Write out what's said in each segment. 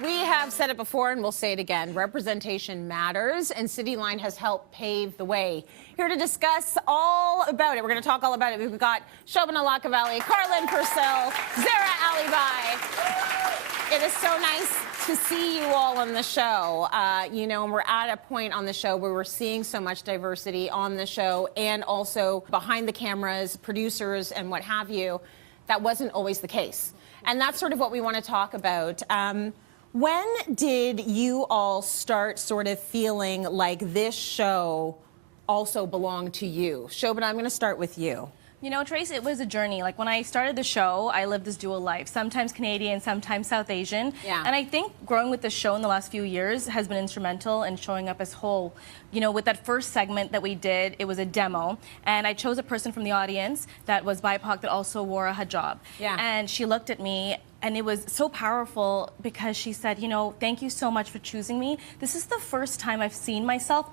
We have said it before and we'll say it again. Representation matters, and Cityline has helped pave the way. Here to discuss all about it, we're going to talk all about it. We've got Shobana Lakkavally, Karlyn Percil, Zehra Allibhai. It is so nice to see you all on the show. You know, and we're at a point on the show where we're seeing so much diversity on the show and also behind the cameras, producers and what have you. That wasn't always the case. And that's sort of what we want to talk about. When did you all start sort of feeling like this show also belonged to you? Shobana, I'm going to start with you. You know, Tracy, it was a journey. Like, when I started the show, I lived this dual life, sometimes Canadian, sometimes South Asian. Yeah. And I think growing with the show in the last few years has been instrumental in showing up as whole. You know, with that first segment that we did, it was a demo, and I chose a person from the audience that was BIPOC that also wore a hijab. Yeah. And she looked at me, and it was so powerful because she said, you know, thank you so much for choosing me. This is the first time I've seen myself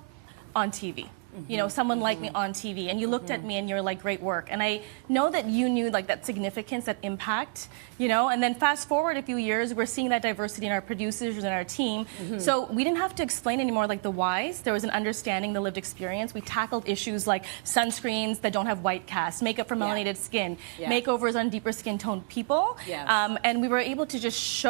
on TV. You know, someone like me on TV, and you looked at me and you're like, great work. And I know that you knew like that significance, that impact, you know, and then fast forward a few years, we're seeing that diversity in our producers and our team. So we didn't have to explain anymore like the whys. There was an understanding, the lived experience. We tackled issues like sunscreens that don't have white cast, makeup for melanated skin, makeovers on deeper skin toned people. And we were able to just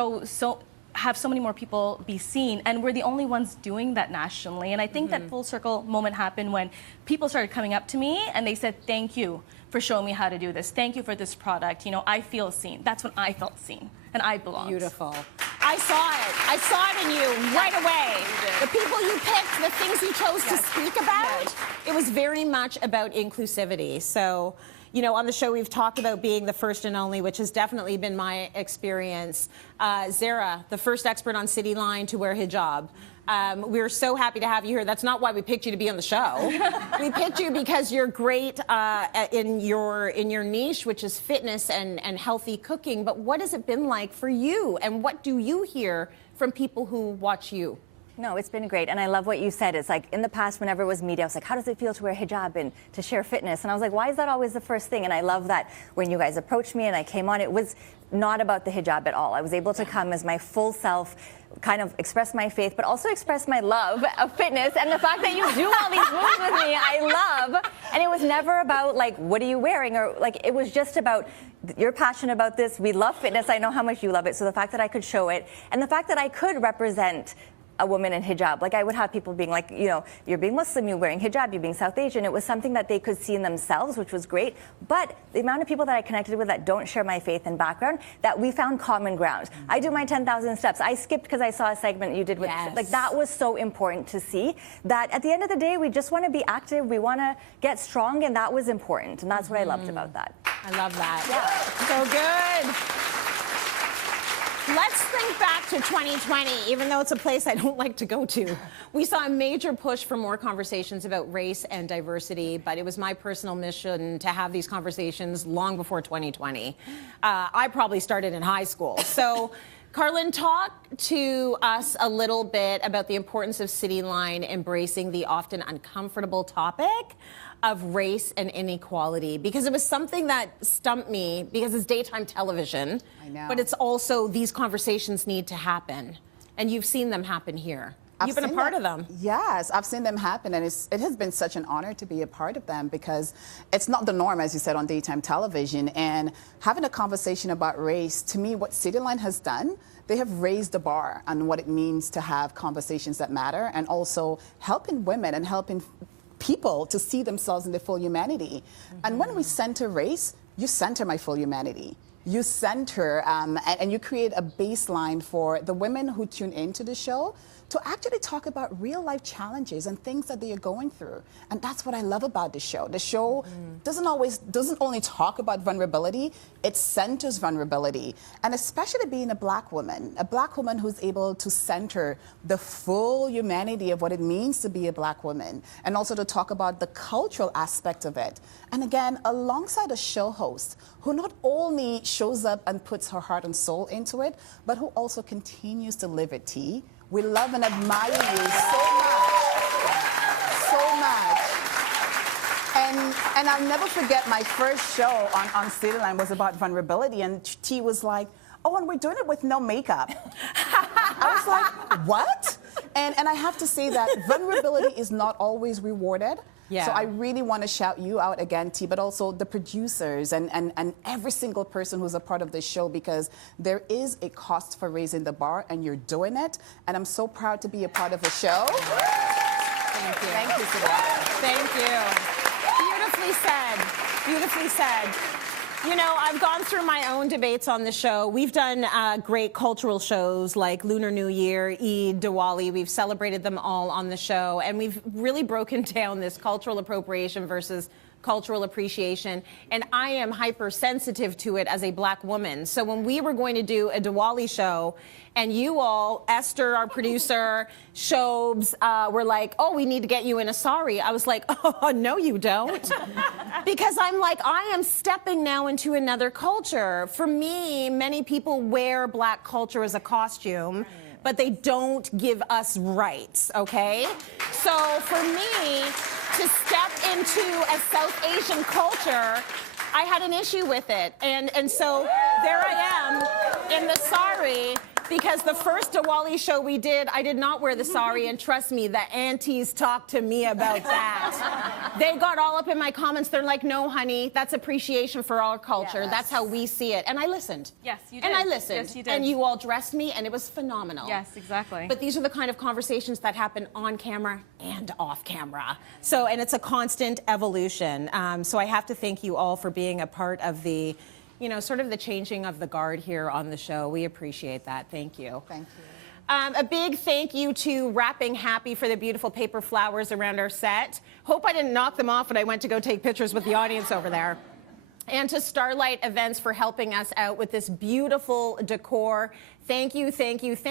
have so many more people be seen, and we're the only ones doing that nationally. And I think that full circle moment happened when people started coming up to me and they said, thank you for showing me how to do this. Thank you for this product. You know, I feel seen. That's when I felt seen and I belonged. Beautiful. I saw it. I saw it in you right away. The people you picked, the things you chose to speak about, it was very much about inclusivity. So, you know, on the show we've talked about being the first and only, which has definitely been my experience. Zehra, the first expert on Cityline to wear hijab. We're so happy to have you here. That's not why we picked you to be on the show. We picked you because you're great in your niche, which is fitness and healthy cooking. But what has it been like for you, and what do you hear from people who watch you? No, it's been great, and I love what you said. It's like, in the past, whenever it was media, I was like, how does it feel to wear hijab and to share fitness? And I was like, why is that always the first thing? And I love that when you guys approached me and I came on, it was not about the hijab at all. I was able to come as my full self, kind of express my faith, but also express my love of fitness, and the fact that you do all these moves with me, I love. And it was never about, like, what are you wearing? Or, like, it was just about, you're passionate about this, we love fitness, I know how much you love it. So the fact that I could show it, and the fact that I could represent a woman in hijab. Like, I would have people being like, you know, you're being Muslim, you're wearing hijab, you're being South Asian. It was something that they could see in themselves, which was great. But the amount of people that I connected with that don't share my faith and background, that we found common ground. I do my 10,000 steps. I skipped because I saw a segment you did with, like, that was so important to see. That at the end of the day, we just want to be active, we want to get strong, and that was important. And that's what I loved about that. I love that. So good. Let's think back to 2020, even though it's a place I don't like to go to. We saw a major push for more conversations about race and diversity, but it was my personal mission to have these conversations long before 2020. I probably started in high school. So, Karlyn, talk to us a little bit about the importance of Cityline embracing the often uncomfortable topic of race and inequality, because it was something that stumped me, because it's daytime television. I know. But it's also, these conversations need to happen, and you've seen them happen here. You've been a part of them. Yes, I've seen them happen, and it has been such an honor to be a part of them, because it's not the norm, as you said, on daytime television. And having a conversation about race, to me, what Cityline has done, they have raised the bar on what it means to have conversations that matter, and also helping women and helping people to see themselves in their full humanity. And when we center race, you center my full humanity. You center and you create a baseline for the women who tune into the show to actually talk about real life challenges and things that they are going through. And that's what I love about the show. The show doesn't only talk about vulnerability, it centers vulnerability. And especially being a black woman who's able to center the full humanity of what it means to be a black woman, and also to talk about the cultural aspect of it. And again, alongside a show host who not only shows up and puts her heart and soul into it, but who also continues to live it, T. We love and admire you so much. And I'll never forget my first show on Cityline was about vulnerability, and T was like, oh, and we're doing it with no makeup. I what? And I have to say that vulnerability is not always rewarded. Yeah. So I really want to shout you out again, T, but also the producers and every single person who's a part of this show, because there is a cost for raising the bar, and you're doing it. And I'm so proud to be a part of the show. Thank you. Thank you, Cityline. Thank you. Beautifully said. Beautifully said. You know, I've gone through my own debates on the show. We've done great cultural shows like Lunar New Year, Eid, Diwali. We've celebrated them all on the show, and we've really broken down this cultural appropriation versus cultural appreciation, and I am hypersensitive to it as a black woman. So when we were going to do a Diwali show, and you all, Esther, our producer, Shobes, were like, oh, we need to get you in a sari. I was like, oh, no, you don't. Because I'm like, I am stepping now into another culture. For me, many people wear black culture as a costume, but they don't give us rights, okay? So for me to step into a South Asian culture, I had an issue with it. And so there I am in the sari, because the first Diwali show we did, I did not wear the sari, and trust me, the aunties talked to me about that. They got all up in my comments. They're like, no, honey, that's appreciation for our culture. Yes. That's how we see it. And I listened. Yes, you did. And I listened. Yes, you did. And you all dressed me, and it was phenomenal. Yes, exactly. But these are the kind of conversations that happen on camera and off camera. So, and it's a constant evolution. So I have to thank you all for being a part of the, you know, sort of the changing of the guard here on the show. We appreciate that. Thank you. Thank you. A big thank you to Wrapping Happy for the beautiful paper flowers around our set. Hope I didn't knock them off when I went to go take pictures with the audience over there. And to Starlight Events for helping us out with this beautiful decor. Thank you, thank you, thank you.